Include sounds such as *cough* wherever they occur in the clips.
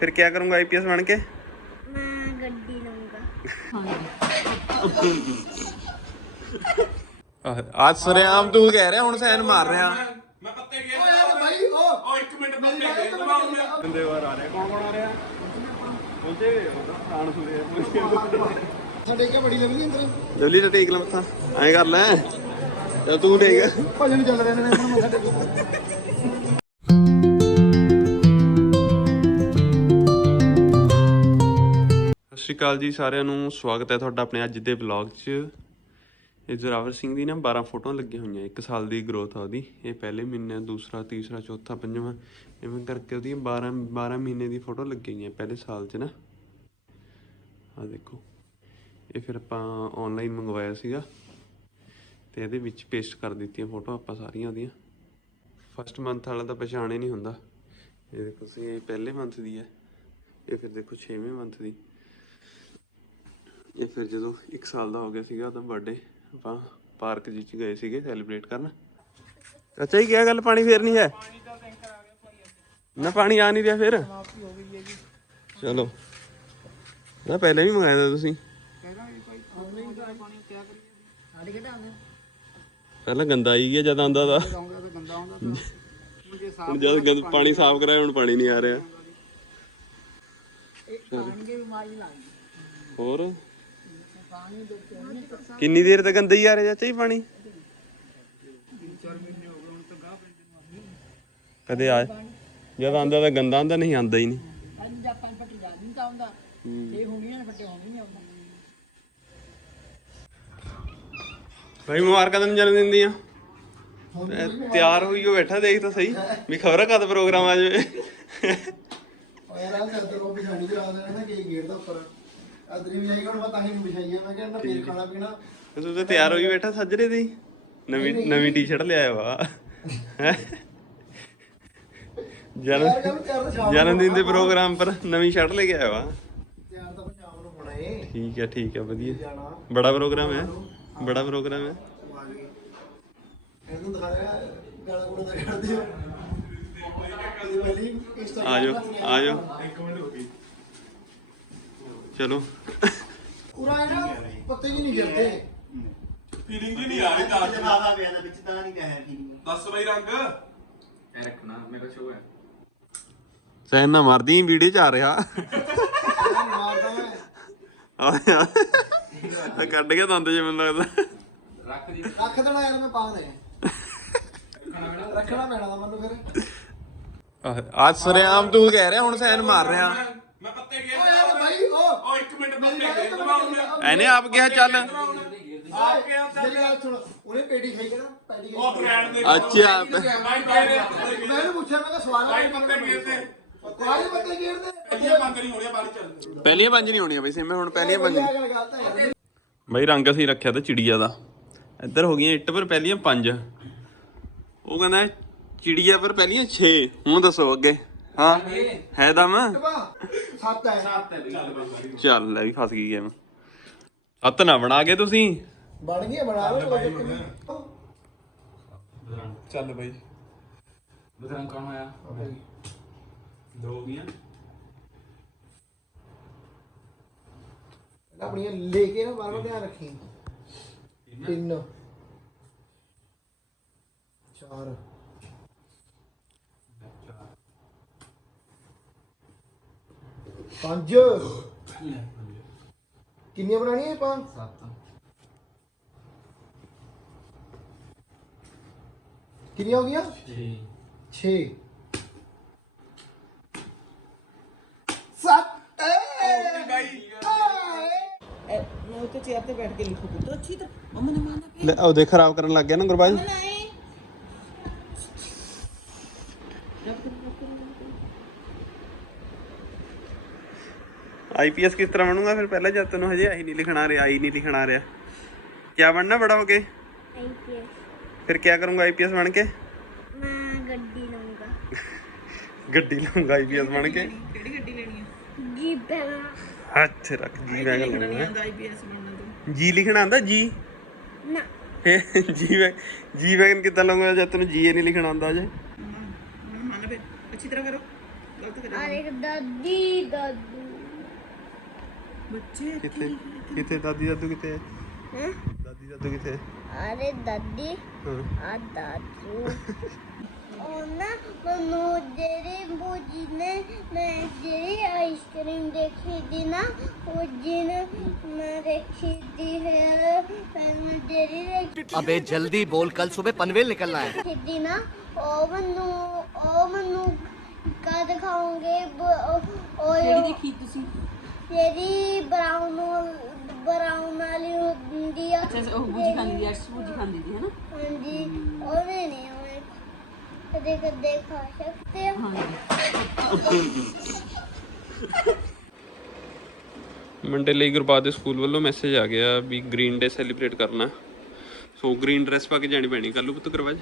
ਫਿਰ ਕੀ ਕਰੂੰਗਾ ਆਈਪੀਐਸ ਬਣ ਕੇ? ਮੈਂ ਗੱਡੀ ਲਊਂਗਾ। ਅੱਜ ਸਰਿਆਮ ਤੂੰ ਕਹਿ ਰਿਹਾ ਹੁਣ ਸੈਨ ਮਾਰ ਰਿਹਾ। ਮੈਂ ਪੱਤੇ ਗਿਆ ਓ ਯਾਰ ਭਾਈ ਓ ਓ ਇੱਕ ਮਿੰਟ ਪੱਤੇ ਗਿਆ ਬੰਦੇ ਵਾਰ ਆ ਰਿਹਾ। ਕੌਣ ਕੌਣ ਆ ਰਿਹਾ ਪਹੁੰਚੇ ਪ੍ਰਾਣ ਸੁਰੇ ਸਾਡੇ ਕਿਆ ਬੜੀ ਲੱਗਦੀ ਅੰਦਰ। ਜਲਦੀ ਤੇ ਟੇਕ ਲੈ ਮੱਥਾ। ਐਂ ਕਰ ਲੈ। ਚਲ ਤੂੰ ਟੇਕ ਭਜਨ ਚੱਲ ਰਹੇ ਨੇ ਹੁਣ ਮੱਥਾ ਟੇਕੋ। ਅਕਾਲ ਜੀ ਸਾਰਿਆਂ ਨੂੰ ਸਵਾਗਤ ਹੈ ਤੁਹਾਡਾ ਆਪਣੇ ਅੱਜ ਦੇ ਵਲੌਗ 'ਚ। ਇਹ ਜ਼ੋਰਾਵਰ ਸਿੰਘ ਦੀ ਨਾ 12 ਫੋਟੋਆਂ ਲੱਗੀਆਂ ਹੋਈਆਂ, ਇੱਕ ਸਾਲ ਦੀ ਗਰੋਥ ਆ ਉਹਦੀ। ਇਹ ਪਹਿਲੇ ਮਹੀਨੇ, ਦੂਸਰਾ, ਤੀਸਰਾ, ਚੌਥਾ, ਪੰਜਵਾਂ, ਇਵੇਂ ਕਰਕੇ ਉਹਦੀਆਂ 12 12 ਮਹੀਨੇ ਦੀ ਫੋਟੋ ਲੱਗੀ ਹੋਈਆਂ ਪਹਿਲੇ ਸਾਲ 'ਚ ਨਾ। ਆ ਦੇਖੋ, ਇਹ ਫਿਰ ਆਪਾਂ ਆਨਲਾਈਨ ਮੰਗਵਾਇਆ ਸੀਗਾ ਤੇ ਇਹਦੇ ਵਿੱਚ ਪੇਸਟ ਕਰ ਦਿੱਤੀਆਂ ਫੋਟੋ ਆਪਾਂ ਸਾਰੀਆਂ ਉਹਦੀਆਂ। ਫਸਟ ਮੰਥ ਵਾਲਾ ਤਾਂ ਪਛਾਣੇ ਨਹੀਂ ਹੁੰਦਾ। ਇਹ ਦੇਖੋ ਸੀ ਇਹ ਪਹਿਲੇ ਮੰਥ ਦੀ ਹੈ, ਇਹ ਫਿਰ ਦੇਖੋ 6ਵੇਂ ਮੰਥ ਦੀ। ਇਹ ਫਿਰ ਜਦੋਂ 1 ਸਾਲ ਦਾ ਹੋ ਗਿਆ ਸੀਗਾ ਉਹਦਾ ਬਰਥਡੇ ਆਪਾਂ ਪਾਰਕ ਜੀ ਚ ਗਏ ਸੀਗੇ ਸੈਲੀਬ੍ਰੇਟ ਕਰਨ। ਚਾਚਾ ਜੀ ਕੀ ਗੱਲ ਪਾਣੀ ਫੇਰ ਨਹੀਂ ਹੈ? ਨਾ ਪਾਣੀ ਆ ਨਹੀਂ ਰਿਹਾ ਫਿਰ? ਚਲੋ। ਨਾ ਪਹਿਲੇ ਵੀ ਮੰਗਾਇਆ ਤਾ ਤੁਸੀਂ। ਪਹਿਲਾਂ ਗੰਦਾ ਆਈ ਗਿਆ ਜਦ ਆਂਦਾ ਦਾ ਹੁਣ ਜਦ ਗੰਦ ਪਾਣੀ ਸਾਫ਼ ਕਰਾਇਆ ਹੁਣ ਪਾਣੀ ਨਹੀਂ ਆ ਰਿਹਾ। ਹੋਰ? ਕਿੰਨੀ ਦੇਰ ਤੱਕ ਗੰਦਾ ਹੀ ਆ ਰਿਹਾ ਚਾਚਾ ਜੀ ਪਾਣੀ? ਕਦੇ ਆ ਜਦ ਆਂਦਾ ਤਾਂ ਗੰਦਾ ਆਂਦਾ ਨਹੀਂ ਆਂਦਾ ਹੀ ਨਹੀਂ। ਭਾਈ ਮੁਬਾਰਕਾਂ ਤੈਨੂੰ ਜਨਮ ਦਿਨ ਦੀਆਂ। ਤਿਆਰ ਹੋਈ ਹੋ ਬੈਠਾ, ਦੇਖ ਤਾਂ ਸਹੀ। ਵੀ ਖਬਰ ਕਦ ਪ੍ਰੋਗਰਾਮ ਆ ਜਾਵੇ। ਓ ਯਾਰ ਆ ਕਰਦੇ ਰੋ ਬਿਛਾਣੀ ਵੀ ਆ ਨਾ ਕਿ ਗੇਟ ਦਾ ਉੱਪਰ। ਅਦਰੀ ਵੀ ਆਈ ਹੁਣ ਮੈਂ ਤਾਂ ਹੀ ਬਿਛਾਈਆਂ ਮੈਂ ਕਿਹਾ ਨਾ ਫੇਰ ਖਾਣਾ ਪੀਣਾ। ਤੇ ਤੂੰ ਤਾਂ ਤਿਆਰ ਹੋਈ ਬੈਠਾ ਸੱਜਰੇ ਦੀ? ਨਵੀਂ ਨਵੀਂ ਟੀ-ਸ਼ਰਟ ਲਿਆਇਆ ਵਾ। ਹੈਂ? ਜਨਮ ਜਨਮ ਦਿਨ ਦੇ ਪ੍ਰੋਗਰਾਮ ਪਰ ਨਵੀਂ ਸ਼ਰਟ ਲੈ ਕੇ ਆਇਆ ਵਾ। ਤਿਆਰ ਤਾਂ ਸ਼ਾਮ ਨੂੰ ਹੋਣਾ ਏ। ਠੀਕ ਹੈ ਠੀਕ ਹੈ ਵਧੀਆ। ਬੜਾ ਪ੍ਰੋਗਰਾਮ ਹੈ। ਬੜਾ ਪ੍ਰੋਗਰਾਮ ਹੈ। ਆ ਗਏ ਇਹਨੂੰ ਦਿਖਾ ਰਿਹਾ ਗਾਲਾਂ ਗੁਲਾਂ ਦਾ ਕੱਢ ਦਿਓ ਇਹਦੀ ਪਹਿਲੀ ਇਸ ਆ ਜਾਓ ਆ ਜਾਓ ਚਲੋ। ਪੂਰਾ ਇਹ ਨਾ ਪੱਤੇ ਜੀ ਨਹੀਂ ਗਿਰਦੇ। ਫੀਲਿੰਗ ਹੀ ਨਹੀਂ ਆ ਰਹੀ ਦੱਸ ਜਵਾਬਾ ਪਿਆ ਦਾ ਵਿੱਚ ਤਾਂ ਨਹੀਂ ਕਹਿਆ ਕੀ ਦੱਸ ਬਈ ਰੰਗ। ਸੈਨ ਨਾ ਮਾਰਦੀ ਵੀਡੀਓ ਚ ਆ ਰਿਹਾ। ਮਾਰਦਾ ਮੈਂ। ਆ ਕੱਢ ਕੇ ਦੰਦ ਜੇ ਮੈਨੂੰ ਲੱਗਦਾ। ਰੱਖ ਦੇਣਾ ਯਾਰ ਮੈਂ ਪਾ ਦੇ। ਰੱਖਣਾ ਪੈਣਾ ਦਾ ਮੈਨੂੰ ਫਿਰ। ਅੱਜ ਸਰਿਆਮ ਤੂੰ ਕਹਿ ਰਿਹਾ ਹੁਣ ਸੈਨ ਮਾਰ ਰਿਹਾ। ਮੈਂ ਪੱਤੇ ਗਿਆ ਓ ਯਾਰ ਭਾਈ ਐਨੇ ਆਪ ਕਿਹਾ ਚੱਲ। ਗਿਆ ਮੇਰੀ ਗੱਲ ਸੁਣ ਉਹਨੇ ਪੇਟੀ ਖਾਈ ਕਿਹੜਾ? ਪੈਟੀ ਉਹ ਖਾਈ। ਬ੍ਰਾਂਡ ਦੇ ਅੱਛਾ। ਮੈਂ ਇਹਨੂੰ ਪੁੱਛਿਆ ਮੈਂ ਕਿਹਾ ਸਵਾਲ ਕਾਹਦੇ ਗੇੜਦੇ ਪਹਿਲੀਆਂ ਪੰਜ ਨਹੀਂ ਹੋਣੀਆਂ ਬਈ ਸਿਮੇ ਹੁਣ ਪਹਿਲੀਆਂ ਪੰਜ ਇਹ ਗੱਲ ਗਲਤ ਹੈ ਯਾਰ ਬਈ ਰੰਗ ਅਸੀਂ ਰੱਖਿਆ ਤਾਂ ਚਿੜੀਆ ਦਾ। ਇੱਧਰ ਹੋ ਗਈਆਂ ਇੱਟ ਪਰ ਪਹਿਲੀਆਂ ਪੰਜ। ਉਹ ਕਹਿੰਦਾ ਚਿੜੀਆ ਪਰ ਪਹਿਲੀਆਂ 6 ਹੁਣ ਦੱਸੋ ਅੱਗੇ। ਹਾਂ। ਹੈ ਦਮ? ਸੱਤ ਹੈ। ਚੱਲ ਲੈ ਵੀ ਫਸ ਗਈ ਗੇਮ ਹੱਤ ਨਾ ਬਣਾ ਕੇ ਤੁਸੀਂ। ਬਣ ਗਈ ਬਣਾ ਲਓ ਚੱਲ ਬਈ ਬਦਰੰਗ ਕੌਣ ਹੋਇਆ? ਦੋ ਗਈਆਂ। ਆਪਣੀਆਂ ਲੈ ਕੇ ਨਾ ਬਾਰ ਬਾਰ ਧਿਆਨ ਰੱਖੀ। ਤਿੰਨ। ਚਾਰ। ਪੰਜ ਕਿੰਨੀਆਂ ਬਣਾਣੀਆਂ ਆਪਾਂ ਸੱਤ ਕਿੰਨੀਆਂ ਹੋ ਗਈਆਂ 6 6 ਸੱਤ ਮੈਂ ਉੱਤੇ ਚੇਅਰ ਤੇ ਬੈਠ ਕੇ ਲਿਖੂ ਪੁੱਤ ਅੱਛੀ ਤਾਂ ਮੰਮਾ ਨੇ ਮਾਨਾ ਲੈ ਉਹ ਦੇਖ ਖਰਾਬ ਕਰਨ ਲੱਗ ਗਿਆ ਨਾ ਗੁਰਬਾਜ ਨਹੀਂ ਆਈਪੀਐਸ ਕਿਸ ਤਰ੍ਹਾਂ ਬਣੂਗਾ? ਫਿਰ ਪਹਿਲਾਂ ਜਦ ਤੈਨੂੰ ਹਜੇ ਆਈ ਨਹੀਂ ਲਿਖਣਾ ਰਿਹਾ ਆਈ ਨਹੀਂ ਲਿਖਣਾ ਰਿਹਾ। ਕੀ ਬਣਨਾ ਬੜਾ ਹੋ ਕੇ? ਆਈਪੀਐਸ ਫਿਰ ਕੀ ਕਰੂੰਗਾ ਆਈਪੀਐਸ ਬਣ ਕੇ? ਮੈਂ ਗੱਡੀ ਲਵਾਂਗਾ ਗੱਡੀ ਲਵਾਂਗਾ ਆਈਪੀਐਸ ਬਣ ਕੇ? ਕਿਹੜੀ ਗੱਡੀ ਲੈਣੀ ਹੈ ਜੀ ਬੈਗਾ ਹੱਥ ਰੱਖ ਜੀ ਬੈਗਾ ਲੈਣਾ ਹੈ ਆਈਪੀਐਸ ਬਣਨਾ ਤੂੰ। ਜੀ ਲਿਖਣਾ ਆਂਦਾ ਜੀ ਨਾ। ਜੀ ਵੈਗ ਜੀ ਵੈਗਨ ਕਿੱਦਾਂ ਲਵਾਂਗਾ ਜਦ ਤੈਨੂੰ ਜੀ ਨਹੀਂ ਲਿਖਣਾ ਆਂਦਾ ਜੇ ਮੰਨ ਫਿਰ। ਅੱਛੀ ਤਰ੍ਹਾਂ ਕਰੋ। ਗਲਤ ਕਰੋ ਆ ਦੇਖ ਦਾਦੀ ਦਾਦੂ। ਬੱਚੇ ਕਿੱਥੇ ਕਿੱਥੇ ਦਾਦੀ ਦਾਦੂ ਕਿੱਥੇ ਹੈ हैं ਦਾਦੀ ਦਾਦੂ ਕਿੱਥੇ *laughs* ਹੈ अरे दादी ਹਾਂ आ दादू और ना मनु जेरी बूजी ने मैं जेरी आइसक्रीम देखी थी ना वो जिन मैं देखी थी है फिर मैं जेरी देखी अबे जल्दी बोल कल सुबह पनवेल निकलना है थी ना ओ मनु ओ मनु का दिखाओगे ब- ओ ਕਿਹੜੀ ओ ਦੇਖੀ ਤੁਸੀਂ ਜਿਹੜੀ ਬਰਾਊਨ ਬਰਾਊਨ ਵਾਲੀ ਹੁੰਦੀ ਆ ਅੱਛਾ ਉਹ ਬੂਜੀ ਖਾਂਦੀ ਦੀ ਐਕਸ ਬੂਜੀ ਖਾਂਦੀ ਦੀ ਹੈ ਨਾ ਹਾਂਜੀ ਉਹਨੇ ਨਹੀਂ ਮੈਂ ਕਦੇ ਕਦੇ ਖਾ ਸਕਦੇ ਹਾਂ ਮੰਡੇ ਲਈ ਗੁਰਬਾਦ ਦੇ ਸਕੂਲ ਵੱਲੋਂ ਮੈਸੇਜ ਆ ਗਿਆ ਵੀ ਗ੍ਰੀਨ ਡੇ ਸੈਲੀਬ੍ਰੇਟ ਕਰਨਾ। ਸੋ ਗ੍ਰੀਨ ਡਰੈਸ ਪਾ ਕੇ ਜਾਣੀ ਪੈਣੀ। ਕੱਲ ਪੁੱਤ ਕਰਵਾਜ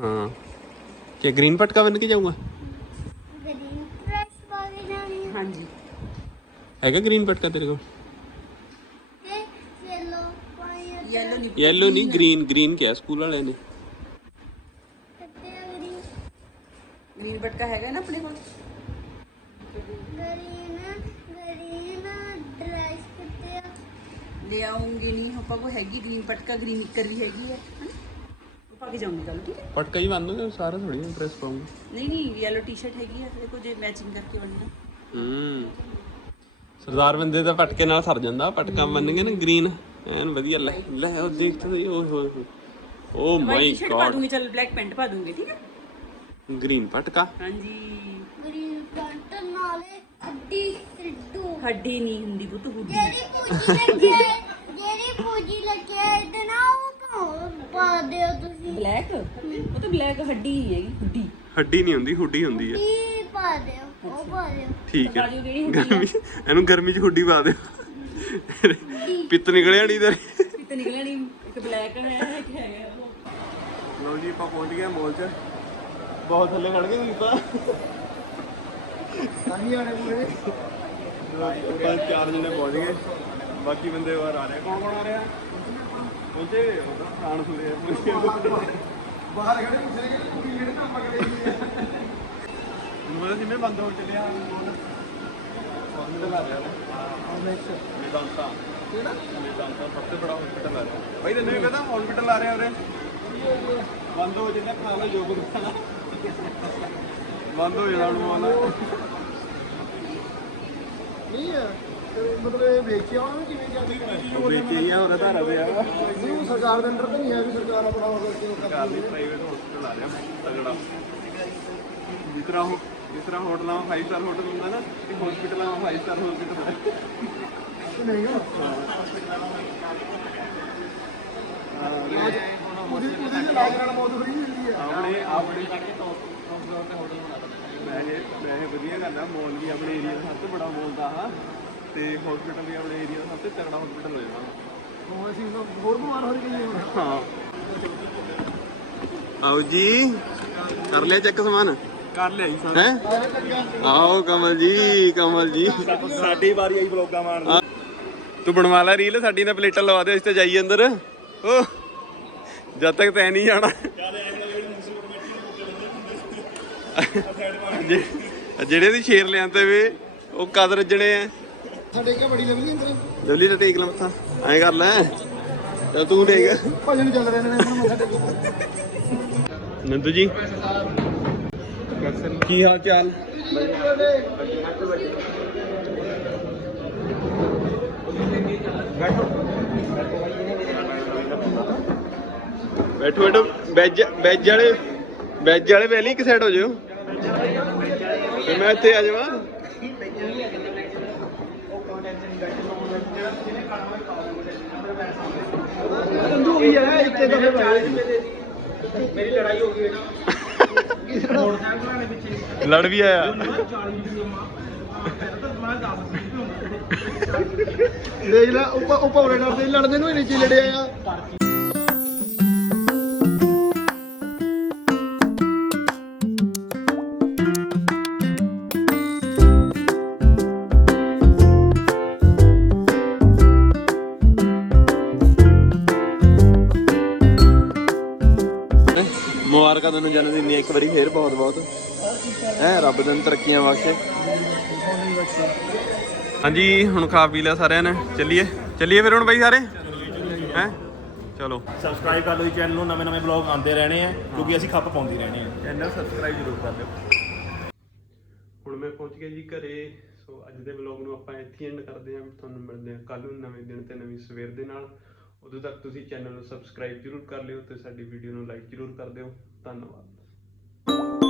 ਹਾਂ। ਕਿ ਗ੍ਰੀਨ ਪਟਕਾ ਬੰਨ ਕੇ ਜਾਊਂਗਾ? ਹੈਗਾ ਗ੍ਰੀਨ ਪਟਕਾ ਤੇਰੇ ਕੋਲ ਤੇ ਚਲੋ ਪਾਇਆ ਯੈਲੋ ਨਹੀਂ ਯੈਲੋ ਨਹੀਂ ਗ੍ਰੀਨ ਗ੍ਰੀਨ ਕਿਹਾ ਸਕੂਲ ਵਾਲਿਆਂ ਨੇ ਕਿੱਥੇ ਆ ਗ੍ਰੀਨ ਗ੍ਰੀਨ ਬਟਕਾ ਹੈਗਾ ਨਾ ਆਪਣੇ ਕੋਲ ਗ੍ਰੀਨ ਗ੍ਰੀਨ ਡਰੈਸ ਕਿੱਥੇ ਆ ਲੈ ਆਉਂਗੇ ਨਹੀਂ ਆਪਾਂ ਕੋ ਹੈਗੀ ਗ੍ਰੀਨ ਪਟਕਾ ਗ੍ਰੀਨ ਨਿੱਕਰ ਵੀ ਹੈਗੀ ਹੈ ਹਨਾ? ਉਹ ਪਾ ਕੇ ਜਾਉਂਗੀ ਕੱਲ ਠੀਕ ਹੈ ਪਟਕਾ ਹੀ ਬੰਨ ਦੂੰਗਾ ਸਾਰਾ ਥੋੜੀ ਡਰੈਸ ਸਰਦਾਰ ਬੰਦੇ ਦਾ ਪਟਕੇ ਨਾਲ ਸਰ ਜਾਂਦਾ ਪਟਕਾ ਬੰਨ ਕੇ ਨਾ ਗ੍ਰੀਨ। ਐਨ ਵਧੀਆ ਲੈ ਲੈ ਉਹ ਦੇਖ ਤੂੰ ਓਏ ਹੋਏ ਹੋਏ ਓ ਮਾਈ ਟੀ-ਸ਼ਰਟ ਪਾ ਗॉड ਦੂੰਗੀ ਚਲ ਬਲੈਕ ਪੈਂਟ ਪਾ ਦੂੰਗੀ ਠੀਕ ਹੈ? ਗ੍ਰੀਨ ਪਟਕਾ। ਹਾਂਜੀ। ਗ੍ਰੀਨ ਪੈਂਟ ਨਾਲੇ ਅੱਡੀ ਸਿੱਧੂ ਹੱਡੀ ਨਹੀਂ ਹੁੰਦੀ ਪੁੱਤ ਹੁੱਡੀ ਜਿਹੜੀ ਪੂਜੀ ਲੱਗੇ ਜਿਹੜੀ ਪੂਜੀ ਲੱਗੇ ਇਹਦੇ ਨਾ ਉਹ ਕੌਣ ਪਾ ਦਿਓ ਤੁਸੀਂ? ਬਲੈਕ ਉਹ ਤਾਂ ਬਲੈਕ ਹੱਡੀ ਨਹੀਂ ਹੈਗੀ ਹੁੱਡੀ ਹੱਡੀ ਨਹੀਂ ਹੁੰਦੀ ਹੁੱਡੀ ਹੁੰਦੀ ਹੈ। ਕੀ ਪਾ ਦਿਓ। ਉਹ ਠੀਕ ਹੈ। ਹੁੰਦੀ ਗਰਮੀ ਇਹਨੂੰ ਗਰਮੀ 'ਚ ਹੁੱਡੀ ਪਾ ਦਿਓ। ਪਿੱਤ ਨਿਕਲਿਆ ਨਹੀਂ ਤੇਰੇ। ਕਿਤੇ ਨਿਕਲਿਆ ਨਹੀਂ ਇੱਕ ਬਲੈਕ ਹੈ ਇੱਕ ਹੈਗਾ ਉਹ ਲੋ ਜੀ ਆਪਾਂ ਪਹੁੰਚ ਗਏ ਮੋਲ 'ਚ। ਬਹੁਤ ਥੱਲੇ ਖੜ ਗਏ ਦੀਪਾ ਸਾਹੀ ਆਣੇ ਪੂਰੇ। ਆਪਾਂ ਚਾਰ ਜਣੇ ਪਹੁੰਚ ਗਏ। ਬਾਕੀ ਬੰਦੇ ਬਾਹਰ ਆ ਰਹੇ ਕੌਣ ਕੌਣ ਆ ਰਿਹਾ? ਪਹੁੰਚੇ ਪ੍ਰਾਣ ਸੁਰੇ ਬਾਹਰ ਖੜੇ ਪੁੱਛਣੇ ਕਿ ਕੁੜੀ ਜਿਹੜੇ ਕੰਮ ਪਕੜੇ ਹੋਈ ਹੈ ਮੈਨੂੰ ਪਤਾ ਸੀ ਮੈਂ ਬੰਦ ਹੋ ਚੱਲਿਆ ਹਸਪੀਟਲ ਆ ਰਿਹਾ ਮੇਦਾਂਤਾ ਕਿਹੜਾ? ਮੇਦਾਂਤਾ ਸਭ ਤੋਂ ਬੜਾ ਹਸਪੀਟਲ ਆ ਰਿਹਾ। ਬਾਈ ਤੈਨੂੰ ਵੀ ਪਤਾ ਹਸਪੀਟਲ ਆ ਰਿਹਾ ਉਰੇ। ਬੰਦ ਹੋ ਚੱਲਿਆ ਖਾ ਲਓ ਜੋ ਕੁਝ ਖਾਣਾ। ਬੰਦ ਹੋ ਜਾਣਾ ਹੁਣ ਮਾਲ ਨਹੀਂ ਆ ਮਤਲਬ ਇਹ ਵੇਚਿਆ ਉਹਨੂੰ ਕਿਵੇਂ ਜਾਂਦੀ ਵੇਚੀ ਆ ਉਹਦਾ ਧਾਰਾ ਪਿਆ। ਨਹੀਂ ਉਹ ਸਰਕਾਰ ਦੇ ਅੰਡਰ ਤਾਂ ਨਹੀਂ ਹੈ ਵੀ ਸਰਕਾਰ ਆਪਣਾ ਉਹ ਕਰਕੇ ਉਹ ਕਰਦੀ ਦੀ ਪ੍ਰਾਈਵੇਟ ਹਸਪੀਟਲ ਆ ਰਿਹਾ ਤਗੜਾ ਤਰ੍ਹਾਂ ਉਹ ਜਿਸ ਤਰ੍ਹਾਂ ਹੋਟਲਾਂ 5 ਸਟਾਰ ਹੋਟਲ ਹੁੰਦਾ ਨਾ ਇਹ ਹਸਪੀਟਲਾਂ 5 ਸਟਾਰ ਹਸਪੀਟਲ ਹੈ ਕਿ ਨਹੀਂ ਗਾ ਉਹਦੀ ਉਹਦੀ ਇਲਾਜ ਨਾਲ ਮੌਤ ਫਰੀ ਮਿਲਦੀ ਹੈ। ਆਪਣੇ ਆਪਣੇ ਵੈਸੇ ਵੈਸੇ ਵਧੀਆ ਗੱਲ ਆ ਮੋਲ ਵੀ ਆਪਣੇ ਏਰੀਆ ਦਾ ਸਭ ਤੋਂ ਬੜਾ ਮੋਲ ਦਾ ਆ। ਤੇ ਹਸਪੀਟਲ ਵੀ ਆਪਣੇ ਏਰੀਆ ਦਾ ਸਭ ਤੋਂ ਤਗੜਾ ਹਸਪੀਟਲ ਹੋ ਜਾਣਾ। ਹੁਣ ਅਸੀਂ ਹੋਰ ਬਿਮਾਰ ਹੋ ਰਹੀ ਹੁਣ ਹਾਂ। ਆਓ ਜੀ ਕਰ ਲਿਆ ਚੈੱਕ ਸਮਾਨ। ਕਰ ਲਿਆ ਜੀ ਹੈ? ਆਓ ਕਮਲ ਜੀ ਕਮਲ ਜੀ। ਸਾਡੀ ਵਾਰੀ ਆਈ ਬਲੌਗਾਂ ਮਾਰਨ ਤੂੰ ਬਣਵਾ ਲੈ ਰੀਲ ਸਾਡੀ ਨੇ ਪਲੇਟਾਂ ਲਵਾ ਦੇ ਇਸ ਤੇ ਜਾਈਏ ਅੰਦਰ। ਓ ਜਦ ਤੱਕ ਤੈਂ ਨਹੀਂ ਜਾਣਾ। ਜਿਹੜੇ ਦੀ ਸ਼ੇਰ ਲਿਆਂਦੇ ਵੇ ਉਹ ਕਦ ਰੱਜਣੇ ਆ? ਸਾਡੇ ਕਿਆ ਬੜੀ ਲਵਲੀ ਅੰਦਰ। ਜਲਦੀ ਤੇ ਟੇਕ ਲੈ ਮੱਥਾ। ਐਂ ਕਰ ਲੈ। ਤੂੰ ਟੇਕ। ਭਜਨ ਚੱਲ ਰਹੇ ਨੇ ਸਾਡੇ ਕੋਲ ਨੰਦੂ ਜੀ। ਕੀ ਹਾਲ ਚਾਲ? ਬੈਠੋ। ਬੈਠੋ ਵੈਜ ਵੈਜ ਵਾਲੇ ਵੈਜ ਵਾਲੇ ਪਹਿਲੇ ਇੱਕ ਸਾਈਡ ਹੋ ਜਾਓ। ਤੇ ਮੈਂ ਇੱਥੇ ਆ ਜਾਵਾਂ। ਤੰਦੂ ਹੋਈ ਹੈ ਇੱਥੇ ਤਾਂ ਮੇਰੀ ਲੜਾਈ ਹੋ ਗਈ ਲੜ ਵੀ ਆਇਆ। ਦੇਖ ਲੈ, ਉਹ ਉਹ ਪੌੜੇ ਡਰਦੇ ਲੜਦੇ ਨੂੰ ਹੀ ਨੀਚੇ ਲੜਿਆ ਆ ਮੁਬਾਰਕਾਂ ਤੁਹਾਨੂੰ ਜਨਮ ਦਿਨ ਦੀਆਂ ਇੱਕ ਵਾਰੀ ਫੇਰ ਬਹੁਤ ਬਹੁਤ। ਹੈ ਰੱਬ ਦਿਨ ਤਰੱਕੀਆਂ ਵਾਸਤੇ। ਹਾਂਜੀ ਹੁਣ ਖਾ ਪੀ ਲਿਆ ਸਾਰਿਆਂ ਨੇ। ਚੱਲੀਏ। ਚੱਲੀਏ ਫਿਰ ਹੁਣ ਬਈ ਸਾਰੇ? ਹੈ? ਚਲੋ। ਸਬਸਕ੍ਰਾਈਬ ਕਰ ਲਓ ਚੈਨਲ ਨੂੰ ਨਵੇਂ ਨਵੇਂ ਬਲੌਗ ਆਉਂਦੇ ਰਹਿਣੇ ਆ ਕਿਉਂਕਿ ਅਸੀਂ ਖੱਪ ਪਾਉਂਦੇ ਰਹਿਣੇ ਆ। ਚੈਨਲ ਸਬਸਕ੍ਰਾਈਬ ਜ਼ਰੂਰ ਕਰ ਲਿਓ। ਹੁਣ ਮੈਂ ਪਹੁੰਚ ਗਿਆ ਜੀ ਘਰੇ। ਸੋ ਅੱਜ ਦੇ ਵਲੌਗ ਨੂੰ ਆਪਾਂ ਇੱਥੇ ਐਂਡ ਕਰਦੇ ਹਾਂ। ਤੁਹਾਨੂੰ ਮਿਲਦੇ ਹਾਂ ਕੱਲ ਨੂੰ ਨਵੇਂ ਦਿਨ ਤੇ ਨਵੀਂ ਸਵੇਰ ਦੇ ਨਾਲ। ਉਦੋਂ ਤੱਕ ਤੁਸੀਂ ਚੈਨਲ ਨੂੰ ਸਬਸਕ੍ਰਾਈਬ ਜ਼ਰੂਰ ਕਰ ਲਿਓ ਤੇ ਸਾਡੀ ਵੀਡੀਓ ਨੂੰ ਲਾਈਕ ਜ਼ਰੂਰ ਕਰ ਦਿਓ। ਧੰਨਵਾਦ।